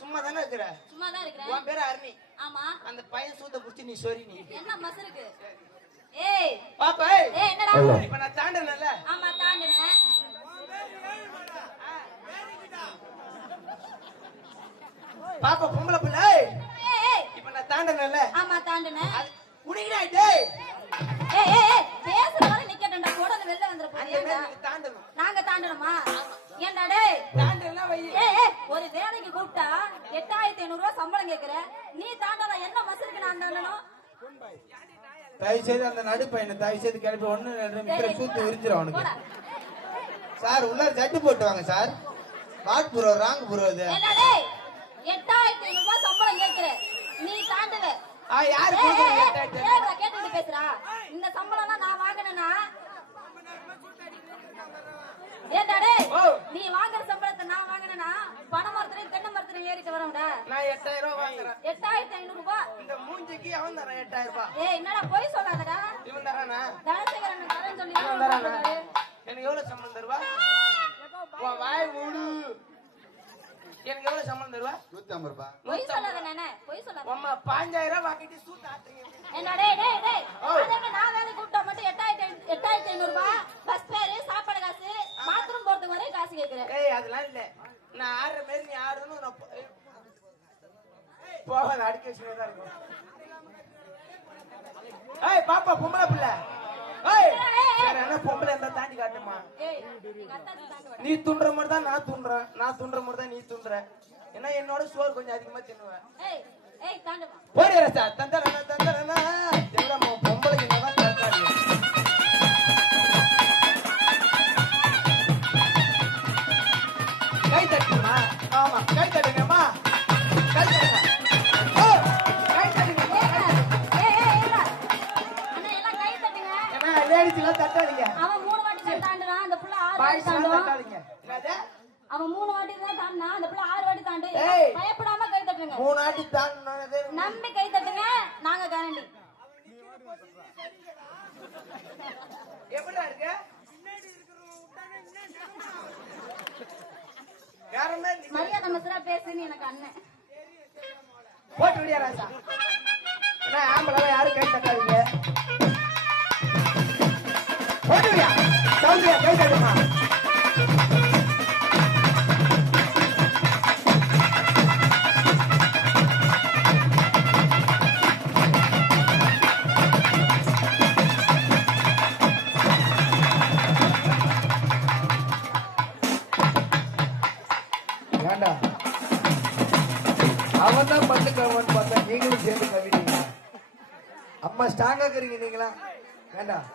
சும்மா தானே இருக்கிற? சும்மா தான் இருக்கிறேன். உன் பேரு அருணி. ஆமா. அந்த பையன் சூத்த புடிச்சு நீ சொரி நீ. என்ன மசருக்கு? ஏய் பாப்பா. ஏய் என்னடா? இப்ப நான் தாண்டனல. ஆமா தாண்டனே. பாப்பா பொம்பளை பிள்ளை. ஏய் இப்ப நான் தாண்டனல. ஆமா தாண்டனே. குடிங்கடா டேய். ஏய் ஏய் பேசுற வரை நிக்கட்டடா. போடல வெளில வந்தற போறியா? தாண்டணும். நாங்க தாண்டணுமா? ஏன்டா டேய்? தாண்டறல வை. ஏய் ஏய் ஒரு வேலைக்கு கூப்பிட்டா 8500 ரூபாய் சம்பளம் கேக்குற. நீ தாண்டல என்ன மசருக்கு நான் தாண்டணும்? தயவு செய்து அந்த நடு பையனை தயவு செய்து கிளப்பி ஒண்ணு மீட்டர் சூத்து விரிச்சிரும் அவனுக்கு. சார் உள்ள ஜட்டு போட்டு வாங்க sir. What bro wrong bro இது. என்னடா டேய் 8500 ரூபாய் சம்பளம் கேக்குற. நீ தாண்டல. யாரு கொடுக்குறா? ஏய் கேட்டுட்டு பேசுறா. இந்த சம்பளம்னா நான் வாங்குனேனா? ஏண்டா டேய் நீ வாங்குற சம்பளத்தை நான் வாங்குனேனா? பண மரத்துல தென்னை மரத்துல ஏறிட்டு வரேன்டா. நான் 8000 ரூபாய் வாங்குறேன். 8500 ரூபாய். இந்த மூஞ்சிக்கு அவன் தர 8000 ரூபாய். ஏய் என்னடா போய் சொல்லாதடா. இவன் தரானா? தனசேகரன் தரேன்னு சொல்லி இவன் தரானா? எனக்கு எவ்வளவு சம்பளம் தருவா? உன் வாய் மூடு. எனக்கு எவ்வளவு சம்பளம் தருவா? 150 ரூபாய். போய் சொல்லாத நானே. போய் சொல்லாத. அம்மா 5000 ரூபாய் வாங்கிட்டு சூத்த ஆட்றீங்க. என்ன டேய் டேய் டேய். அதென்ன நான் வேலை கூப்பிட்டா மட்டும் 8500 ரூபாய். பஸ் ஃபேர், சாப்பாடு காசு, பாத்ரூம் போறதுக்கு வரை காசு கேக்குறேன். ஏய் அதெல்லாம் இல்ல. நான் ஆடுற மாதிரி நீ ஆடணும். நான் போகாத அடிக்க வச்சுதான் இருக்கும். ஏய் பாப்பா பொம்பளை பிள்ளை. ஏய் என்ன பொம்பளை இருந்தா தாண்டி காட்டுமா? ஏய் நீ கத்தாச்சு தாண்டுவ. நீ துண்ற மாதிரி தான் நான் துண்றேன். நான் துண்ற மாதிரி தான் நீ துண்ற. ஏன்னா என்னோட சோறு கொஞ்சம் அதிகமா தின்னுவேன். ஏய் ஏய் தாண்டுவா. போடி ரசா தந்தரனா தந்தரனா தேவரமா பொம்பளைக்கு என்னதான் தரக்காடி. கை தட்டுமா? ஆமா கை தட்டுங்கம்மா. கை தட்டுங்க. ஓ கை தட்டுங்க. ஏய் ஏய் ஏய் அண்ணா எல்லாம் கை தட்டுங்க. ஏன்னா லேடிஸ் எல்லாம் தட்டாதீங்க. அவன் 3 வாட்டி தான் தாண்டுறான். அந்த புள்ள 6 வாட்டி தாண்டும். தட்டாதீங்க. என்னது? அவன் 3 வாட்டி தான் தாண்டனா. அந்த புள்ள 6 வாட்டி தாண்டு. பயப்படாம கை தட்டுங்க. 3 வாட்டி தாண்டனதே நம்பி கை தட்டுங்க. நாங்க கேரண்டி. எப்படிடா இருக்கு? யாரமே மரியாதை மசரா பேசுன்னு எனக்கு அண்ணன். போட்டு விடியா ராசா. என்ன ஆம்பளை யாரும் கை தட்டாதீங்க. போட்டு விடியா. சௌந்தியா கை தட்டுமா. அவன் தான் பண்ணு கவன் பார்த்தா நீங்களும் சேர்ந்து கவிட்டீங்க. அம்மா ஸ்ட்ராங்கா இருக்கிறீங்க நீங்களா? வேண்டாம்